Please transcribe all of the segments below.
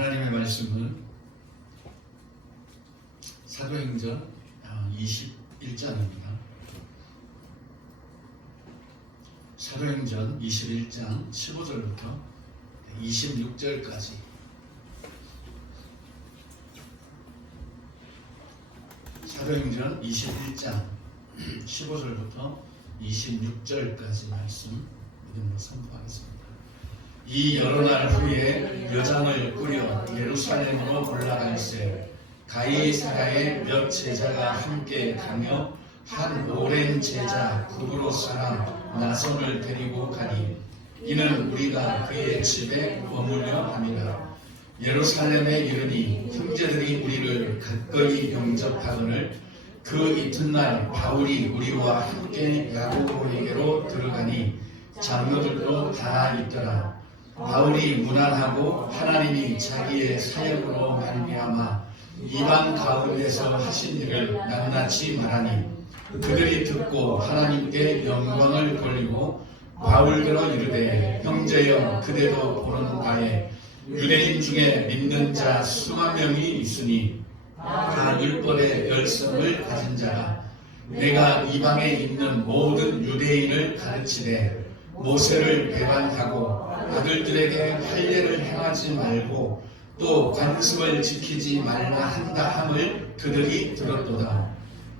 하나님의 말씀은 사도행전 21장입니다. 사도행전 21장 15절부터 26절까지 사도행전 21장 15절부터 26절까지 말씀 믿음으로 선포하겠습니다. 이 여러 날 후에 여장을 꾸려 예루살렘으로 올라갈새 가이사라의 몇 제자가 함께 가며 한 오랜 제자 구브로 사람 나손을 데리고 가니 이는 우리가 그의 집에 머물려 함이라. 예루살렘에 이르니 형제들이 우리를 가까이 영접하거늘 그 이튿날 바울이 우리와 함께 야고보에게로 들어가니 장로들도 다 있더라. 바울이 무난하고 하나님이 자기의 사역으로 말미암아 이방 가운데서 하신 일을 낱낱이 말하니 그들이 듣고 하나님께 영광을 돌리고 바울대로 이르되 형제여 그대도 보는 바에 유대인 중에 믿는 자 수만 명이 있으니 다 율법의 열성을 가진 자라. 내가 이방에 있는 모든 유대인을 가르치되 모세를 배반하고 아들들에게 할례를 행하지 말고 또 관습을 지키지 말라 한다 함을 그들이 들었도다.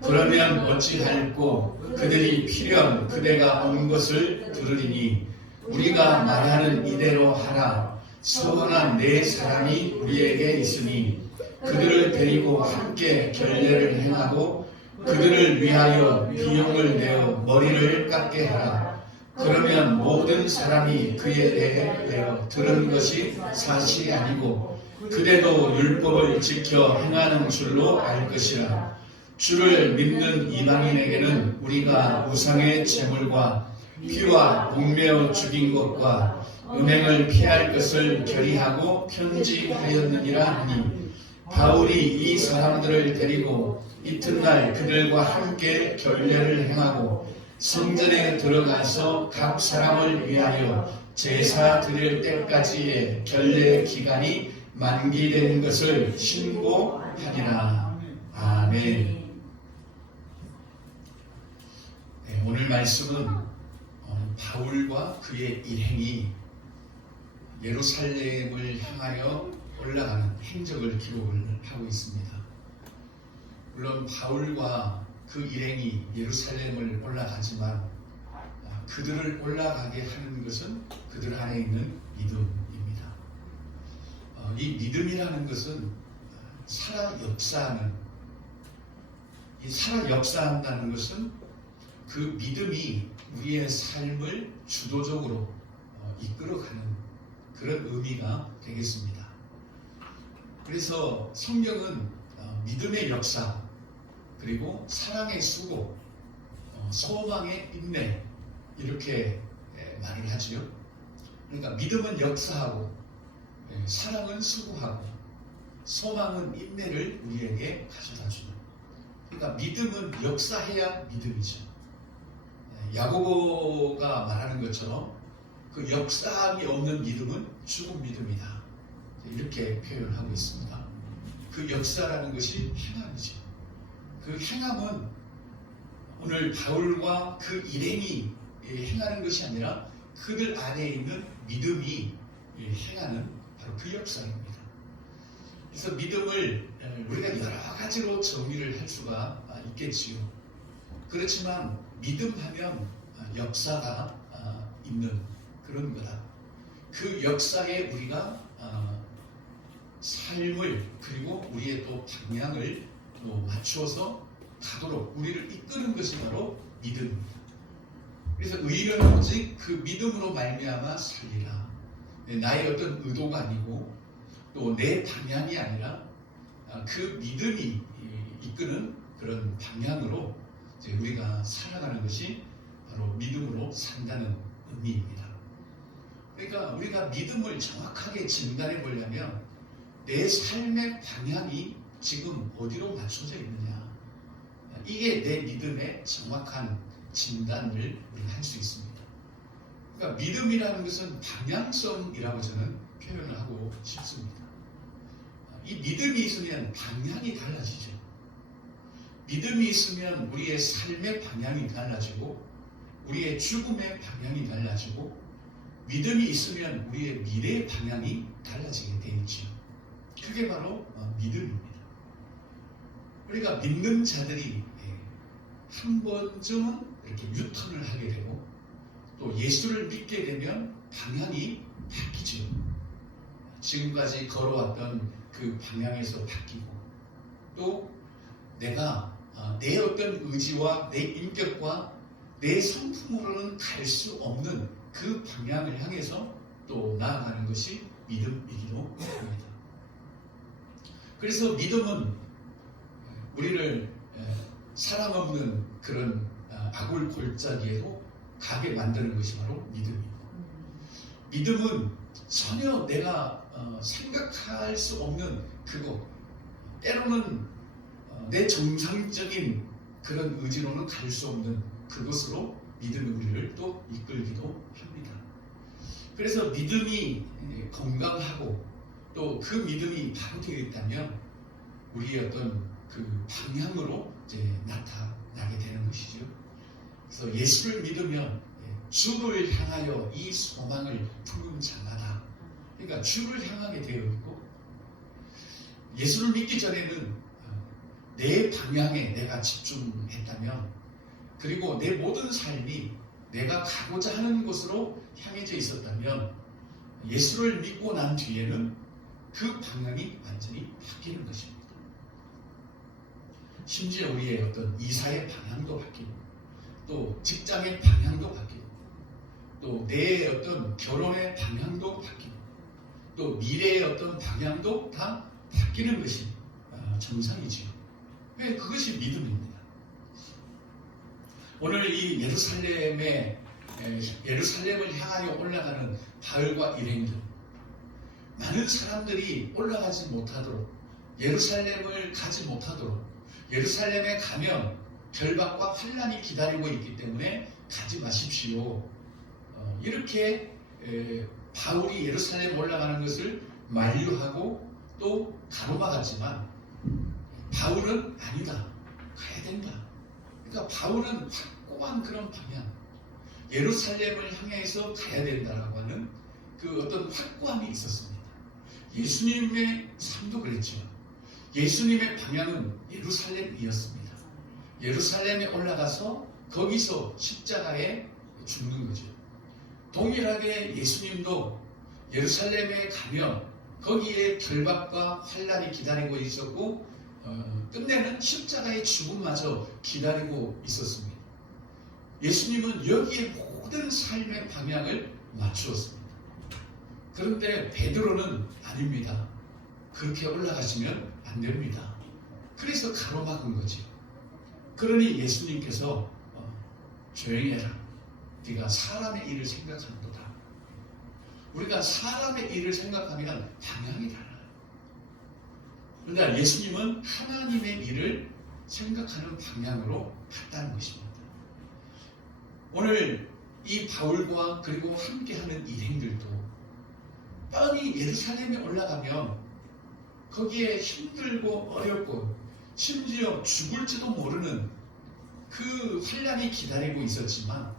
그러면 어찌할꼬 그들이 필연 그대가 온 것을 들으리니 우리가 말하는 이대로 하라. 서원한 네 사람이 우리에게 있으니 그들을 데리고 함께 결례를 행하고 그들을 위하여 비용을 내어 머리를 깎게 하라. 그러면 모든 사람이 그에 대해 내어 들은 것이 사실이 아니고 그대도 율법을 지켜 행하는 줄로 알 것이라. 주를 믿는 이방인에게는 우리가 우상의 제물과 피와 목매어 죽인 것과 음행을 피할 것을 결의하고 편지하였느니라 하니 바울이 이 사람들을 데리고 이튿날 그들과 함께 결례를 행하고 성전에 들어가서 각 사람을 위하여 제사 드릴 때까지의 결례 기간이 만기된 것을 신고하니라. 아멘. 네, 오늘 말씀은 바울과 그의 일행이 예루살렘을 향하여 올라가는 행적을 기록을 하고 있습니다. 물론 바울과 그 일행이 예루살렘을 올라가지만 그들을 올라가게 하는 것은 그들 안에 있는 믿음입니다. 이 믿음이라는 것은 살아 역사하는, 이 살아 역사한다는 것은 그 믿음이 우리의 삶을 주도적으로 이끌어가는 그런 의미가 되겠습니다. 그래서 성경은 믿음의 역사, 그리고 사랑의 수고, 소망의 인내 이렇게 말을 하지요. 그러니까 믿음은 역사하고 사랑은 수고하고 소망은 인내를 우리에게 가져다 주는. 그러니까 믿음은 역사해야 믿음이죠. 야고보가 말하는 것처럼 그 역사함이 없는 믿음은 죽은 믿음이다. 이렇게 표현을 하고 있습니다. 그 역사라는 것이 행함이죠. 그 행함은 오늘 바울과 그 일행이 행하는 것이 아니라 그들 안에 있는 믿음이 행하는 바로 그 역사입니다. 그래서 믿음을 우리가 여러 가지로 정의를 할 수가 있겠지요. 그렇지만 믿음하면 역사가 있는 그런 거다. 그 역사에 우리가 삶을 그리고 우리의 또 방향을 또 맞추어서 가도록 우리를 이끄는 것이 바로 믿음입니다. 그래서 의인은 오직 그 믿음으로 말미암아 살리라. 나의 어떤 의도가 아니고 또 내 방향이 아니라 그 믿음이 이끄는 그런 방향으로 이제 우리가 살아가는 것이 바로 믿음으로 산다는 의미입니다. 그러니까 우리가 믿음을 정확하게 진단해 보려면 내 삶의 방향이 지금 어디로 맞춰져 있느냐, 이게 내 믿음의 정확한 진단을 우리가 할 수 있습니다. 그러니까 믿음이라는 것은 방향성이라고 저는 표현을 하고 싶습니다. 이 믿음이 있으면 방향이 달라지죠. 믿음이 있으면 우리의 삶의 방향이 달라지고 우리의 죽음의 방향이 달라지고 믿음이 있으면 우리의 미래의 방향이 달라지게 되어 있죠. 그게 바로 믿음입니다. 우리가 믿는 자들이 한 번쯤은 이렇게 유턴을 하게 되고 또 예수를 믿게 되면 방향이 바뀌죠. 지금까지 걸어왔던 그 방향에서 바뀌고 또 내가 내 어떤 의지와 내 인격과 내 성품으로는 갈 수 없는 그 방향을 향해서 또 나아가는 것이 믿음이기도 합니다. 그래서 믿음은 우리를 사랑 없는 그런 아굴 골짜기에도 가게 만드는 것이 바로 믿음이고 믿음은 전혀 내가 생각할 수 없는 그것 때로는 내 정상적인 그런 의지로는 갈 수 없는 그것으로 믿음이 우리를 또 이끌기도 합니다. 그래서 믿음이 건강하고 또 그 믿음이 바로 되어 있다면 우리의 어떤 그 방향으로 이제 나타나게 되는 것이죠. 그래서 예수를 믿으면 주를 향하여 이 소망을 품은 자마다 그러니까 주를 향하게 되어 있고 예수를 믿기 전에는 내 방향에 내가 집중했다면 그리고 내 모든 삶이 내가 가고자 하는 곳으로 향해져 있었다면 예수를 믿고 난 뒤에는 그 방향이 완전히 바뀌는 것입니다. 심지어 우리의 어떤 이사의 방향도 바뀌고 또 직장의 방향도 바뀌고 또 내 어떤 결혼의 방향도 바뀌고 또 미래의 어떤 방향도 다 바뀌는 것이 정상이지요. 그것이 믿음입니다. 오늘 이 예루살렘을 향하여 올라가는 바울과 일행들 많은 사람들이 올라가지 못하도록 예루살렘을 가지 못하도록 예루살렘에 가면 결박과 환난이 기다리고 있기 때문에 가지 마십시오. 이렇게 바울이 예루살렘 올라가는 것을 만류하고 또 가로막았지만 바울은 아니다. 가야 된다. 그러니까 바울은 확고한 그런 방향 예루살렘을 향해서 가야 된다라고 하는 그 어떤 확고함이 있었습니다. 예수님의 삶도 그랬죠. 예수님의 방향은 예루살렘이었습니다. 예루살렘에 올라가서 거기서 십자가에 죽는 거죠. 동일하게 예수님도 예루살렘에 가면 거기에 결박과 환난이 기다리고 있었고 끝내는 십자가의 죽음마저 기다리고 있었습니다. 예수님은 여기에 모든 삶의 방향을 맞추었습니다. 그런데 베드로는 아닙니다. 그렇게 올라가시면 안 됩니다. 그래서 가로막은 거지. 그러니 예수님께서 조용히 해라. 네가 사람의 일을 생각하는도다. 우리가 사람의 일을 생각하면 방향이 달라요. 그러니까 예수님은 하나님의 일을 생각하는 방향으로 갔다는 것입니다. 오늘 이 바울과 그리고 함께하는 일행들도 뻔히 예루살렘에 올라가면 거기에 힘들고 어렵고 심지어 죽을지도 모르는 그 환난이 기다리고 있었지만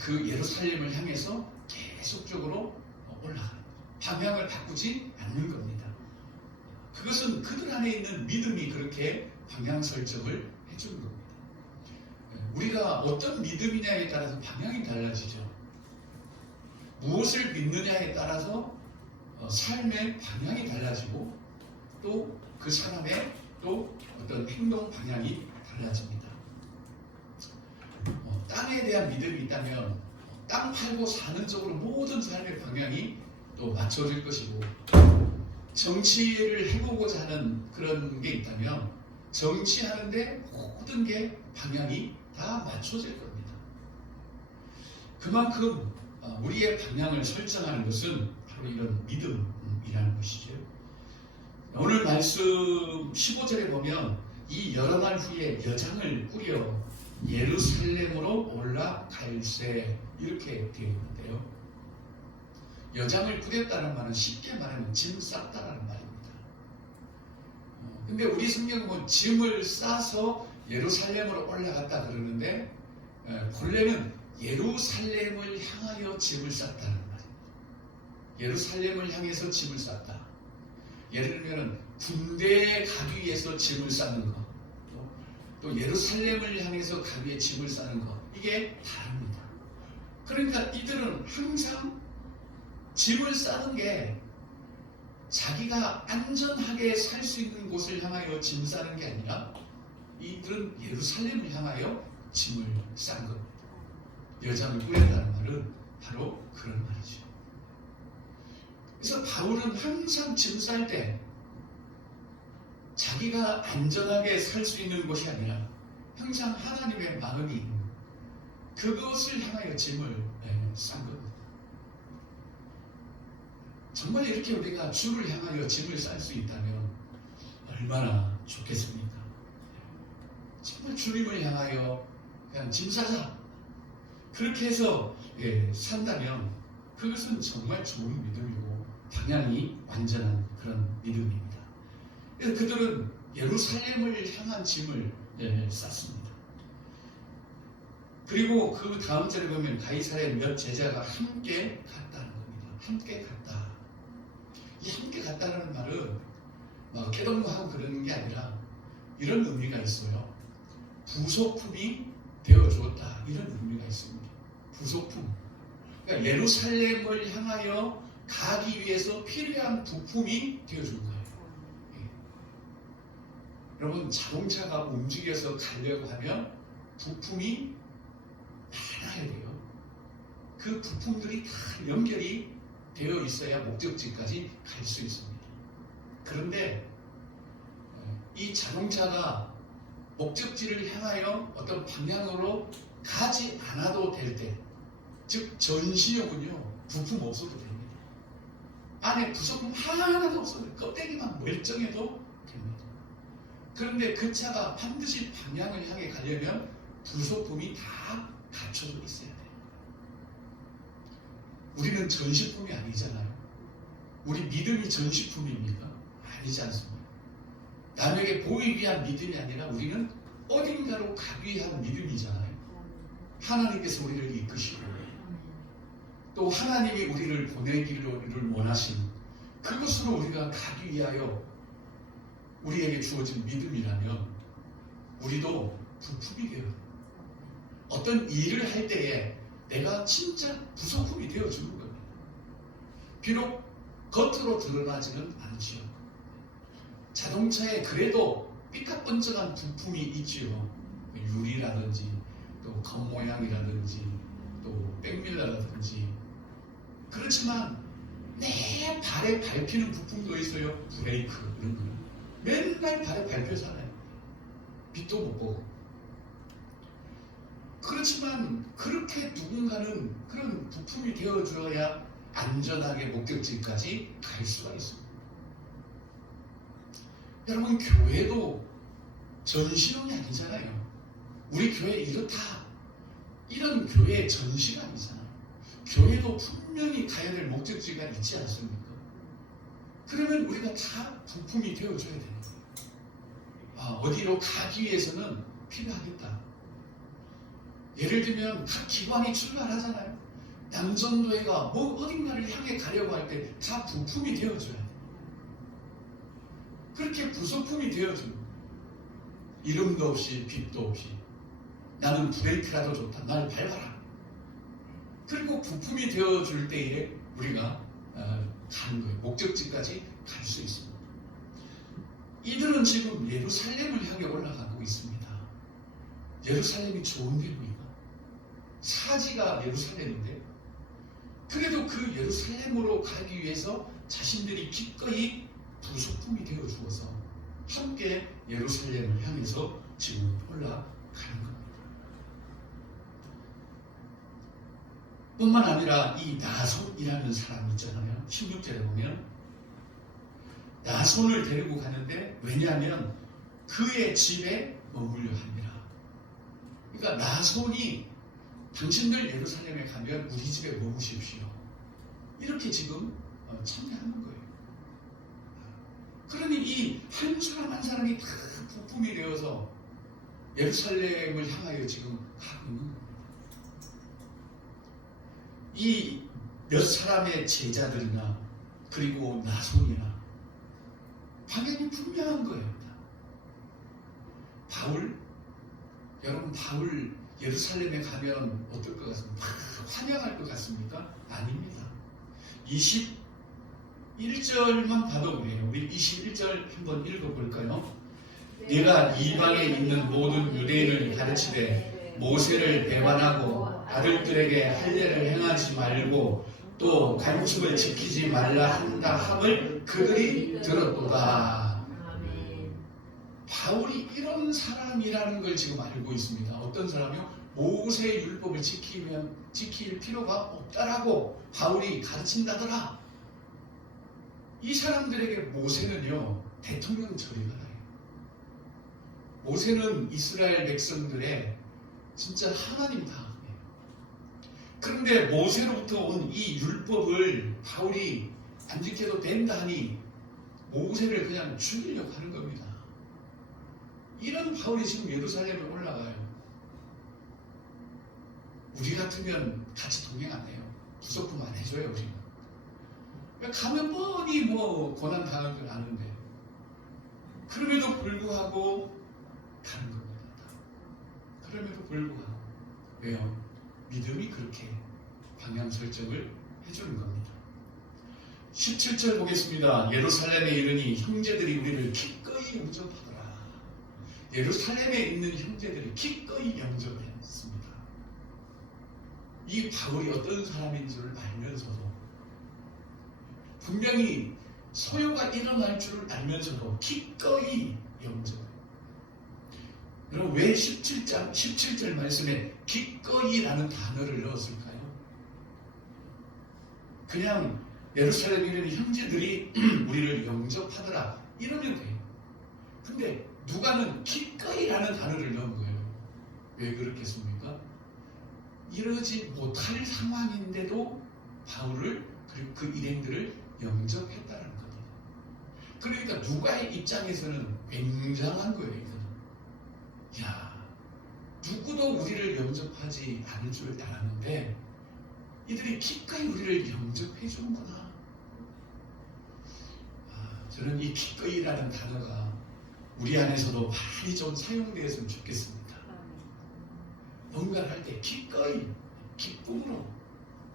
그 예루살렘을 향해서 계속적으로 올라가는 방향을 바꾸지 않는 겁니다. 그것은 그들 안에 있는 믿음이 그렇게 방향 설정을 해주는 겁니다. 우리가 어떤 믿음이냐에 따라서 방향이 달라지죠. 무엇을 믿느냐에 따라서 삶의 방향이 달라지고 또 그 사람의 또 어떤 행동 방향이 달라집니다. 땅에 대한 믿음이 있다면 땅 팔고 사는 쪽으로 모든 삶의 방향이 또 맞춰질 것이고 정치를 해보고자 하는 그런 게 있다면 정치하는데 모든 게 방향이 다 맞춰질 겁니다. 그만큼 우리의 방향을 설정하는 것은 바로 이런 믿음이라는 것이죠. 오늘 말씀 15절에 보면 이 여러 날 후에 여장을 꾸려 예루살렘으로 올라갈세 이렇게 되어 있는데요. 여장을 꾸렸다는 말은 쉽게 말하면 짐 쌌다라는 말입니다. 근데 우리 성경은 뭐 짐을 싸서 예루살렘으로 올라갔다 그러는데 본래는 예루살렘을 향하여 짐을 쌌다는 말이에요. 예루살렘을 향해서 짐을 쌌다. 예를 들면 군대에 가기 위해서 짐을 싸는 것, 또 예루살렘을 향해서 가기 위해 짐을 싸는 것, 이게 다릅니다. 그러니까 이들은 항상 짐을 싸는 게 자기가 안전하게 살 수 있는 곳을 향하여 짐 싸는 게 아니라 이들은 예루살렘을 향하여 짐을 싼 겁니다. 여장을 꾸렸다는 말은 바로 그런 말이죠. 그래서 바울은 항상 짐 쌀 때 자기가 안전하게 살 수 있는 곳이 아니라 항상 하나님의 마음이 있는 그것을 향하여 짐을 싼 겁니다. 정말 이렇게 우리가 주를 향하여 짐을 쌀 수 있다면 얼마나 좋겠습니까? 정말 주님을 향하여 그냥 짐 싸자 그렇게 해서 산다면 그것은 정말 좋은 믿음이고 방향이 완전한 그런 믿음입니다. 그래서 그들은 예루살렘을 향한 짐을 쌌습니다. 그리고 그 다음 절에 보면 가이사랴에 몇 제자가 함께 갔다는 겁니다. 함께 갔다. 이 함께 갔다는 말은 막 깨동무하고 그러는 게 아니라 이런 의미가 있어요. 부속품이 되어주었다. 이런 의미가 있습니다. 부속품. 그러니까 예루살렘을 향하여 가기 위해서 필요한 부품이 되어준 거예요. 여러분 자동차가 움직여서 가려고 하면 부품이 많아야 돼요. 그 부품들이 다 연결이 되어 있어야 목적지까지 갈 수 있습니다. 그런데 이 자동차가 목적지를 향하여 어떤 방향으로 가지 않아도 될 때, 즉 전시용은요 부품 없어도 됩니다. 안에 부속품 하나도 없어도 껍데기만 멀쩡해도 됩니다. 그런데 그 차가 반드시 방향을 향해 가려면 부속품이 다 갖춰져 있어야 돼요. 우리는 전시품이 아니잖아요. 우리 믿음이 전시품입니까? 아니지 않습니다. 남에게 보이기 위한 믿음이 아니라 우리는 어딘가로 가기 위한 믿음이잖아요. 하나님께서 우리를 이끄시고 또 하나님이 우리를 보내기를 원하신 그것으로 우리가 가기 위하여 우리에게 주어진 믿음이라면 우리도 부품이 되어요. 어떤 일을 할 때에 내가 진짜 부속품이 되어주는 겁니다. 비록 겉으로 드러나지는 않지요. 자동차에 그래도 삐까뻔쩍한 부품이 있지요. 유리라든지 또 겉모양이라든지 또 백밀러라든지. 그렇지만 내 발에 밟히는 부품도 있어요. 브레이크 이런 거. 맨날 발에 밟혀잖아요. 빛도 못 보고. 그렇지만 그렇게 누군가는 그런 부품이 되어줘야 안전하게 목적지까지 갈 수가 있습니다. 여러분 교회도 전시용이 아니잖아요. 우리 교회 이렇다. 이런 교회의 전시가 아니잖아요. 교회도 분명히 가야 될 목적지가 있지 않습니까? 그러면 우리가 다 부품이 되어줘야 되는 거예요. 어디로 가기 위해서는 필요하겠다. 예를 들면 각 기관이 출발하잖아요. 남전도회가 뭐 어딘가를 향해 가려고 할 때 다 부품이 되어줘야 돼요. 그렇게 부속품이 되어주는 거예요. 이름도 없이 빛도 없이 나는 브레이크라도 좋다. 나를 밟아라. 그리고 부품이 되어줄 때에 우리가 가는 거예요. 목적지까지 갈 수 있습니다. 이들은 지금 예루살렘을 향해 올라가고 있습니다. 예루살렘이 좋은 데입니까? 사지가 예루살렘인데 그래도 그 예루살렘으로 가기 위해서 자신들이 기꺼이 부속품이 되어 주어서 함께 예루살렘을 향해서 지금 올라가는 겁니다. 뿐만 아니라 이 나손이라는 사람 있잖아요. 16절에 보면 나손을 데리고 가는데 왜냐하면 그의 집에 머물려 합니다. 그러니까 나손이 당신들 예루살렘에 가면 우리 집에 머무십시오. 이렇게 지금 참여하는 거예요. 그러니 이 한 사람 한 사람이 다 부품이 되어서 예루살렘을 향하여 지금 가고 있는 겁니다. 이 몇 사람의 제자들이나 그리고 나손이나 방향이 분명한 거예요. 여러분 바울 예루살렘에 가면 어떨 것 같습니까? 환영할 것 같습니까? 아닙니다. 21절만 봐도 그래요. 우리 21절 한번 읽어볼까요? 네가 이방에 있는 모든 유대인을 가르치되 모세를 배반하고 아들들에게 할례를 행하지 말고 또 간축을 지키지 말라 한다 함을 그들이 들었도다. 바울이 이런 사람이라는 걸 지금 알고 있습니다. 어떤 사람이요? 모세의 율법을 지킬 필요가 없다라고 바울이 가르친다더라. 이 사람들에게 모세는요, 대통령 처리가 나요. 모세는 이스라엘 백성들의 진짜 하나님 다음이에요. 그런데 모세로부터 온 이 율법을 바울이 안 지켜도 된다 하니 모세를 그냥 죽이려고 하는 겁니다. 이런 바울이 지금 예루살렘에 올라가요. 우리 같으면 같이 동행 안 해요. 구속금 안 해줘요, 우리는. 가면 뻔히 고난 당할 줄 아는데. 그럼에도 불구하고 가는 겁니다. 그럼에도 불구하고. 왜요? 믿음이 그렇게 방향 설정을 해주는 겁니다. 17절 보겠습니다. 예루살렘에 이르니 형제들이 우리를 기꺼이 영접하더라. 예루살렘에 있는 형제들이 기꺼이 영접했습니다. 이 바울이 어떤 사람인 줄 알면서도 분명히 소요가 일어날 줄 알면서도 기꺼이 영접해요. 그럼 왜 17절 말씀에 기꺼이라는 단어를 넣었을까요? 그냥 예루살렘에 있는 형제들이 우리를 영접하더라 이러면 돼요. 근데 누가는 기꺼이라는 단어를 넣은 거예요. 왜 그렇겠습니까? 이러지 못할 상황인데도 바울을 그리고 그 일행들을 영접했다는 겁니다. 그러니까 누가의 입장에서는 굉장한 거예요. 이거는. 야, 누구도 우리를 영접하지 않을 줄 알았는데 이들이 기꺼이 우리를 영접해 주는구나. 저는 이 기꺼이라는 단어가 우리 안에서도 많이 좀 사용되었으면 좋겠습니다. 뭔가를 할 때 기꺼이, 기쁨으로,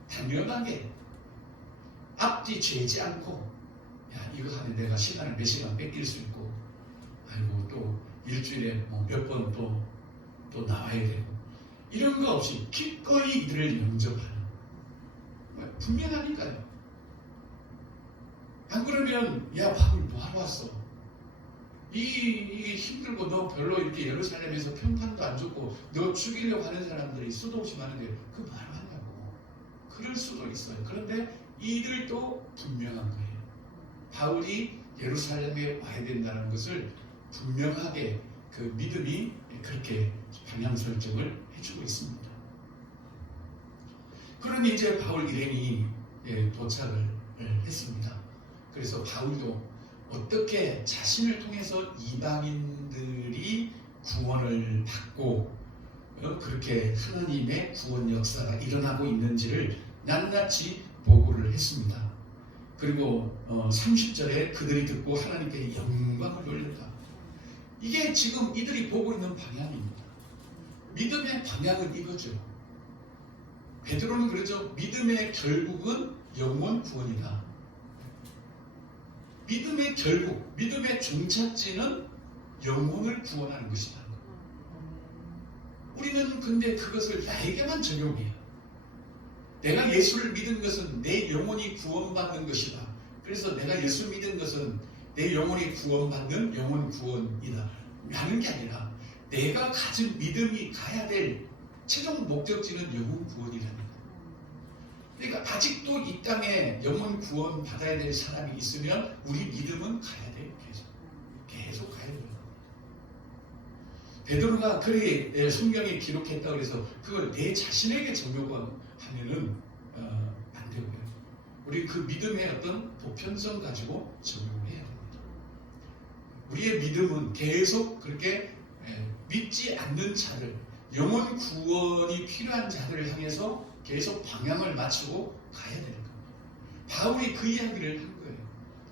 당연하게, 앞뒤 죄지 않고, 야, 이거 하면 내가 시간을 몇 시간 뺏길 수 있고, 아이고, 또 일주일에 몇 번 또 나와야 되고, 이런 거 없이 기꺼이 이들을 영접하는. 분명하니까요. 안 그러면, 야, 바울 뭐하러 왔어? 이게 힘들고 너 별로 이렇게 예루살렘에서 평판도 안 좋고 너 죽이려고 하는 사람들이 수도 없이 많은데 그 말 하냐고. 그럴 수도 있어요. 그런데 이들도 분명한 거예요. 바울이 예루살렘에 와야 된다는 것을 분명하게 그 믿음이 그렇게 방향 설정을 해주고 있습니다. 그러니 이제 바울 일행이 도착을 했습니다. 그래서 바울도 어떻게 자신을 통해서 이방인들이 구원을 받고 그렇게 하나님의 구원 역사가 일어나고 있는지를 낱낱이 보고를 했습니다. 그리고 30절에 그들이 듣고 하나님께 영광을 돌렸다. 이게 지금 이들이 보고 있는 방향입니다. 믿음의 방향은 이거죠. 베드로는 그러죠. 믿음의 결국은 영원 구원이다. 믿음의 결국, 믿음의 종착지는 영혼을 구원하는 것이다. 우리는 근데 그것을 나에게만 적용해요. 내가 예수를 믿은 것은 내 영혼이 구원받는 것이다. 그래서 내가 예수 믿은 것은 내 영혼이 구원받는 영혼 구원이다. 라는 게 아니라 내가 가진 믿음이 가야 될 최종 목적지는 영혼 구원이라는 거예요. 그러니까 아직도 이 땅에 영혼 구원 받아야 될 사람이 있으면 우리 믿음은 가야 돼요. 계속 가야 돼요. 베드로가 그렇게 성경에 기록했다고 해서 그걸 내 자신에게 적용하면은 안 되고요. 우리 그 믿음의 어떤 보편성 가지고 적용을 해야 됩니다. 우리의 믿음은 계속 그렇게 믿지 않는 자들, 영혼 구원이 필요한 자들을 향해서 계속 방향을 맞추고 가야 되는 겁니다. 바울이 그 이야기를 한 거예요.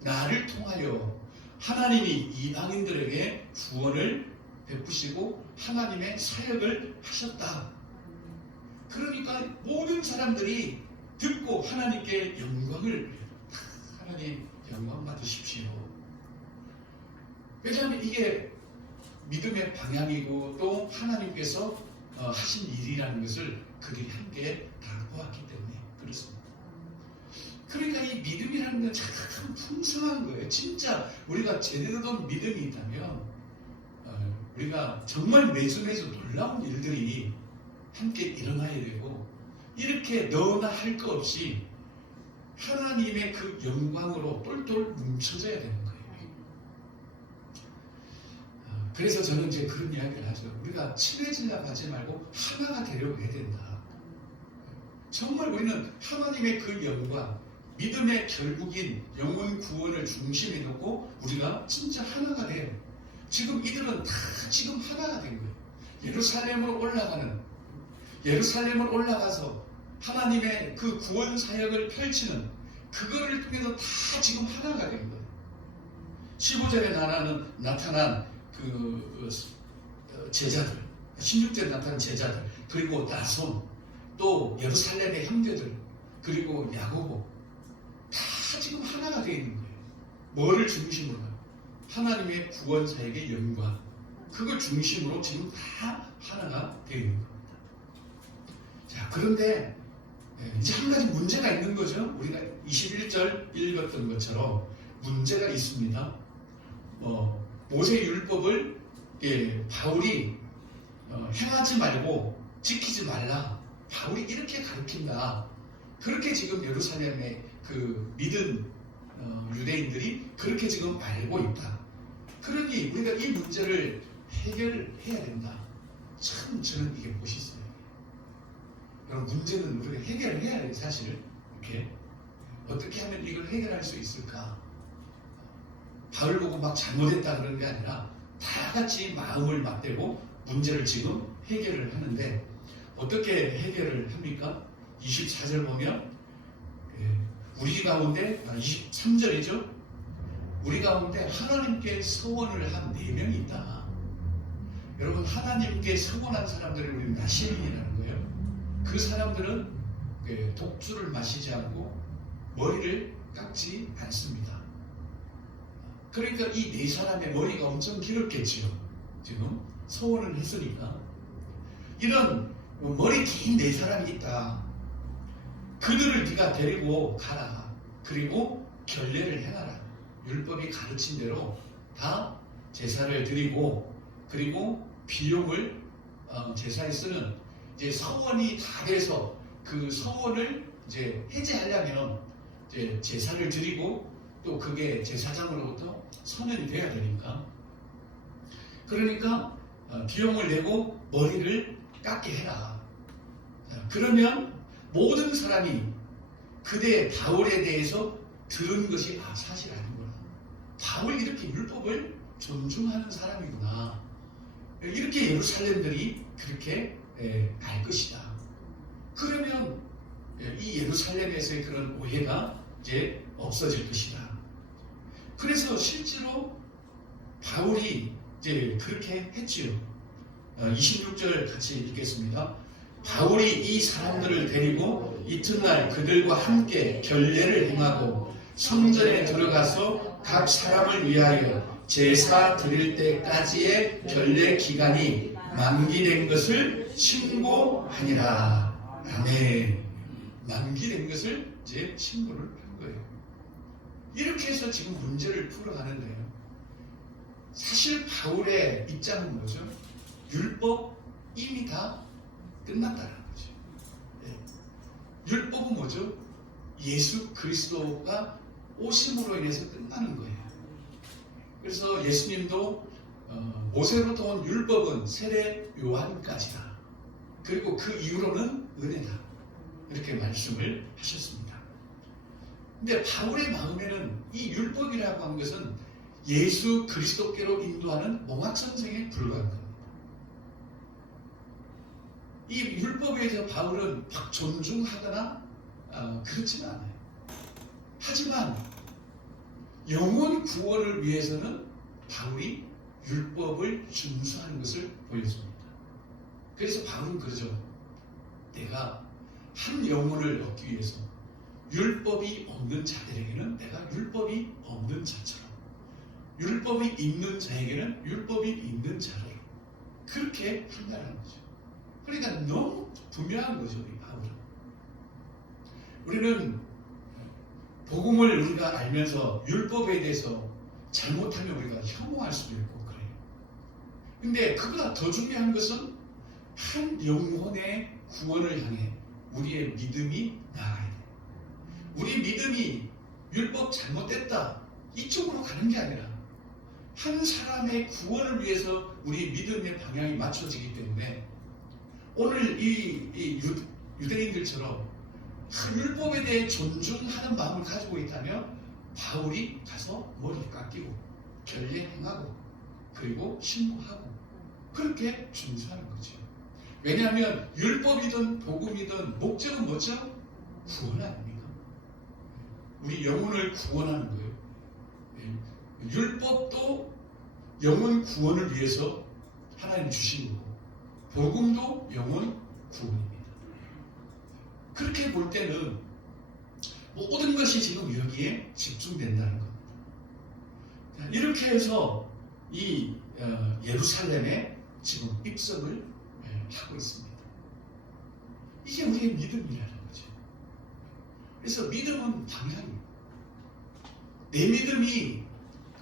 나를 통하여 하나님이 이방인들에게 구원을 베푸시고 하나님의 사역을 하셨다. 그러니까 모든 사람들이 듣고 하나님께 영광을, 하나님 영광 받으십시오. 왜냐하면 이게 믿음의 방향이고 또 하나님께서 하신 일이라는 것을 그들이 함께 다 보았기 때문에 그렇습니다. 그러니까 이 믿음이라는 건 참 풍성한 거예요. 진짜 우리가 제대로 된 믿음이 있다면 우리가 정말 매주 놀라운 일들이 함께 일어나야 되고, 이렇게 너나 할 것 없이 하나님의 그 영광으로 똘똘 뭉쳐져야 되는 거예요. 그래서 저는 이제 그런 이야기를 하죠. 우리가 친해지려고 하지 말고 하나가 되려고 해야 된다. 정말 우리는 하나님의 그 영광, 믿음의 결국인 영혼 구원을 중심에 놓고 우리가 진짜 하나가 돼요. 지금 이들은 다 지금 하나가 된 거예요. 예루살렘으로 올라가서 하나님의 그 구원 사역을 펼치는 그거를 통해서 다 지금 하나가 된 거예요. 15절에 나타난 그 제자들, 16절에 나타난 제자들, 그리고 나손, 또 예루살렘의 형제들, 그리고 야고보, 다 지금 하나가 되어 있는 거예요. 뭐를 중심으로? 하나님의 구원 사역의 영광, 그걸 중심으로 지금 다 하나가 되어 있는 겁니다. 자, 그런데 이제 한 가지 문제가 있는 거죠. 우리가 21절 읽었던 것처럼 문제가 있습니다. 모세 율법을 바울이 행하지 말고 지키지 말라. 바울이 이렇게 가르친다. 그렇게 지금 예루살렘의 그 믿은 유대인들이 그렇게 지금 알고 있다. 그러니 우리가 이 문제를 해결해야 된다. 참 저는 이게 멋있어요. 여러분, 문제는 우리가 해결해야 해요. 사실 이렇게 어떻게 하면 이걸 해결할 수 있을까? 바울 보고 막 잘못했다 그런 게 아니라 다 같이 마음을 맞대고 문제를 지금 해결을 하는데, 어떻게 해결을 합니까? 24절 보면 우리 가운데 23절이죠. 우리 가운데 하나님께 서원을 한 4명이 있다. 여러분, 하나님께 서원한 사람들을 우리는 나시린이라는 거예요. 그 사람들은 독주를 마시지 않고 머리를 깎지 않습니다. 그러니까 이 4사람의 머리가 엄청 길었겠지요. 지금 서원을 했으니까. 이런 머리 긴 4사람이 있다. 그들을 네가 데리고 가라. 그리고 결례를 행하라. 율법이 가르친 대로 다 제사를 드리고, 그리고 비용을 제사에 쓰는 이제 서원이 다 돼서 그 서원을 이제 해제하려면 이제 제사를 드리고 또 그게 제사장으로부터 서면이 돼야 되니까, 그러니까 비용을 내고 머리를 깎게 해라. 그러면 모든 사람이 그대 바울에 대해서 들은 것이 사실 아니구나. 바울이 이렇게 율법을 존중하는 사람이구나. 이렇게 예루살렘들이 그렇게 알 것이다. 그러면 이 예루살렘에서의 그런 오해가 이제 없어질 것이다. 그래서 실제로 바울이 이제 그렇게 했지요. 26절 같이 읽겠습니다. 바울이 이 사람들을 데리고 이튿날 그들과 함께 결례를 행하고 성전에 들어가서 각 사람을 위하여 제사 드릴 때까지의 결례 기간이 만기된 것을 신고하니라. 아멘. 만기된 것을 이제 신고를 한 거예요. 이렇게 해서 지금 문제를 풀어가는데요. 사실 바울의 입장은 뭐죠? 율법 이미 다 끝났다는 거죠. 율법은 뭐죠? 예수 그리스도가 오심으로 인해서 끝나는 거예요. 그래서 예수님도 모세로부터 온 율법은 세례 요한까지다. 그리고 그 이후로는 은혜다. 이렇게 말씀을 하셨습니다. 근데 바울의 마음에는 이 율법이라고 한 것은 예수 그리스도께로 인도하는 몽학선생에 불과한 겁니다. 이 율법에 대해서 바울은 막 존중하거나 그렇지는 않아요. 하지만 영혼 구원을 위해서는 바울이 율법을 준수하는 것을 보여줍니다. 그래서 바울은 그러죠. 내가 한 영혼을 얻기 위해서 율법이 없는 자들에게는 내가 율법이 없는 자처럼, 율법이 있는 자에게는 율법이 있는 자로 그렇게 한다는 거죠. 그러니까 너무 분명한 거죠, 우리 바울은. 우리는 복음을 우리가 알면서 율법에 대해서 잘못하면 우리가 혐오할 수도 있고 그래요. 근데 그보다 더 중요한 것은 한 영혼의 구원을 향해 우리의 믿음이 나아가야 돼요. 우리 믿음이 율법 잘못됐다 이쪽으로 가는 게 아니라 한 사람의 구원을 위해서 우리 믿음의 방향이 맞춰지기 때문에 오늘 이 유대인들처럼 율법에 대해 존중하는 마음을 가지고 있다면 바울이 가서 머리를 깎이고 결례 행하고 그리고 신고하고 그렇게 준수하는 거죠. 왜냐하면 율법이든 복음이든 목적은 뭐죠? 구원 아닙니까? 우리 영혼을 구원하는 거예요. 율법도 영혼 구원을 위해서 하나님 주신 거고 복음도 영혼 구원입니다. 그렇게 볼 때는 모든 것이 지금 여기에 집중된다는 겁니다. 이렇게 해서 이 예루살렘에 지금 입성을 하고 있습니다. 이게 우리의 믿음이라는 거죠. 그래서 믿음은 방향이에요. 내 믿음이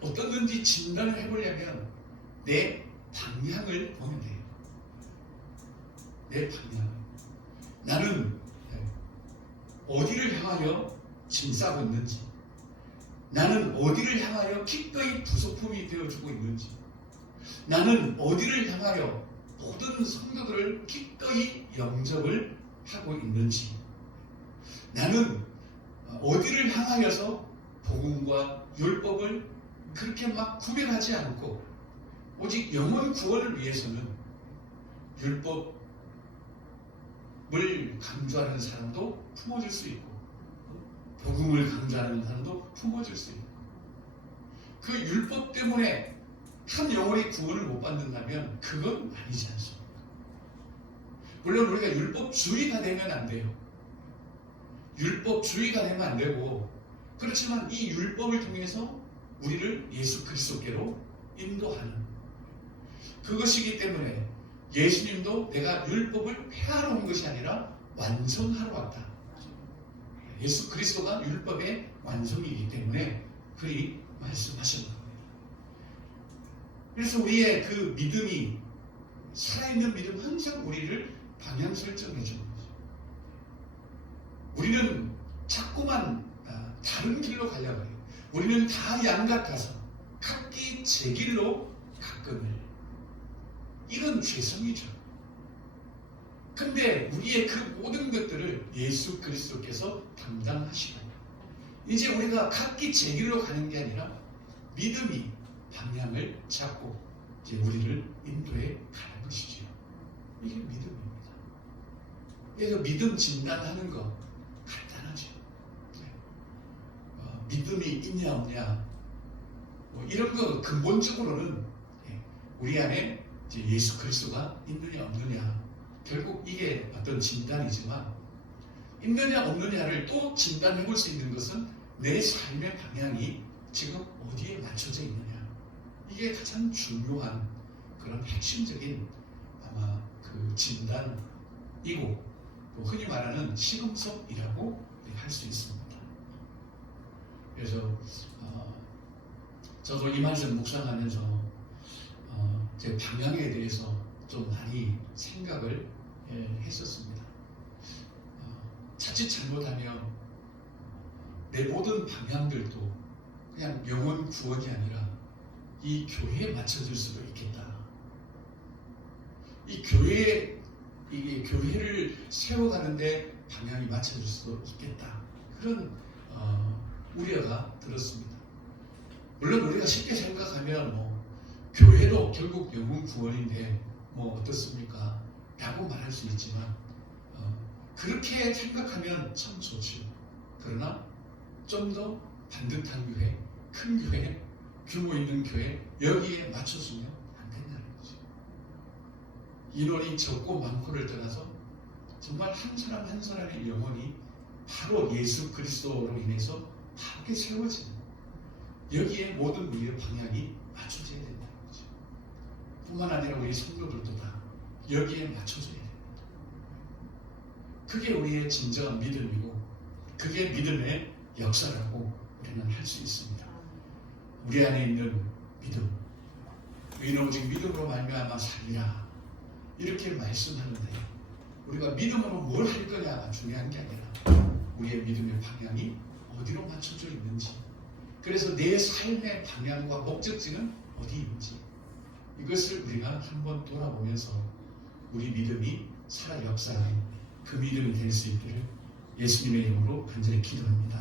어떤 건지 진단을 해보려면 내 방향을 보면 돼요. 내 방향. 나는 어디를 향하여 짐 싸고 있는지, 나는 어디를 향하여 기꺼이 부속품이 되어주고 있는지, 나는 어디를 향하여 모든 성도들을 기꺼이 영접을 하고 있는지, 나는 어디를 향하여서 복음과 율법을 그렇게 막 구별하지 않고 오직 영혼 구원을 위해서는 율법을 강조하는 사람도 품어줄 수 있고 복음을 강조하는 사람도 품어줄 수 있고 그 율법 때문에 한 영혼이 구원을 못 받는다면 그건 아니지 않습니까? 물론 우리가 율법주의가 되면 안 돼요. 율법주의가 되면 안 되고 그렇지만 이 율법을 통해서 우리를 예수 그리스도께로 인도하는 그것이기 때문에 예수님도 내가 율법을 폐하러 온 것이 아니라 완성하러 왔다. 예수 그리스도가 율법의 완성이기 때문에 그리 말씀하신 겁니다. 그래서 우리의 그 믿음이 살아있는 믿음 항상 우리를 방향 설정해 주는 거죠. 우리는 자꾸만 다른 길로 가려고 해요. 우리는 다 양 같아서 각기 제 길로 가거늘. 이건 죄성이죠. 근데 우리의 그 모든 것들을 예수 그리스도께서 담당하시고 이제 우리가 각기 제 길로 가는 게 아니라 믿음이 방향을 잡고 이제 우리를 인도해 가는 것이죠. 이게 믿음입니다. 그래서 믿음 진단하는 거 간단하죠. 믿음이 있냐 없냐 이런 거 근본적으로는 우리 안에 이제 예수 그리스도가 있느냐 없느냐 결국 이게 어떤 진단이지만 있느냐 없느냐를 또 진단해 볼 수 있는 것은 내 삶의 방향이 지금 어디에 맞춰져 있느냐 이게 가장 중요한 그런 핵심적인 아마 그 진단이고 또 흔히 말하는 시금석이라고 할 수 있습니다. 그래서 저도 이 말씀 묵상하면서 제 방향에 대해서 좀 많이 생각을 했었습니다. 자칫 잘못하면 내 모든 방향들도 그냥 영혼 구원이 아니라 이 교회에 맞춰질 수도 있겠다. 이 교회를 세워가는데 방향이 맞춰질 수도 있겠다. 그런 우려가 들었습니다. 물론 우리가 쉽게 생각하면 교회도 결국 영혼 구원인데 어떻습니까? 라고 말할 수 있지만 그렇게 생각하면 참 좋죠. 그러나 좀 더 반듯한 교회, 큰 교회, 규모 있는 교회 여기에 맞춰주면 안 된다는 거죠. 인원이 적고 많고를 떠나서 정말 한 사람 한 사람의 영혼이 바로 예수 그리스도로 인해서 바르게 세워지는 여기에 모든 우리의 방향이 맞춰져야 된다는 거죠. 뿐만 아니라 우리 성도들도 다 여기에 맞춰져야 됩니다. 그게 우리의 진정한 믿음이고 그게 믿음의 역사라고 우리는 할 수 있습니다. 우리 안에 있는 믿음, 너희는 오직 믿음으로 말미암아 살리라 이렇게 말씀하는데 우리가 믿음으로 뭘 할 거냐가 중요한 게 아니라 우리의 믿음의 방향이 어디로 맞춰져 있는지, 그래서 내 삶의 방향과 목적지는 어디 있는지 이것을 우리가 한번 돌아보면서 우리 믿음이 살아 역사하는 그 믿음이 될 수 있기를 예수님의 이름으로 간절히 기도합니다.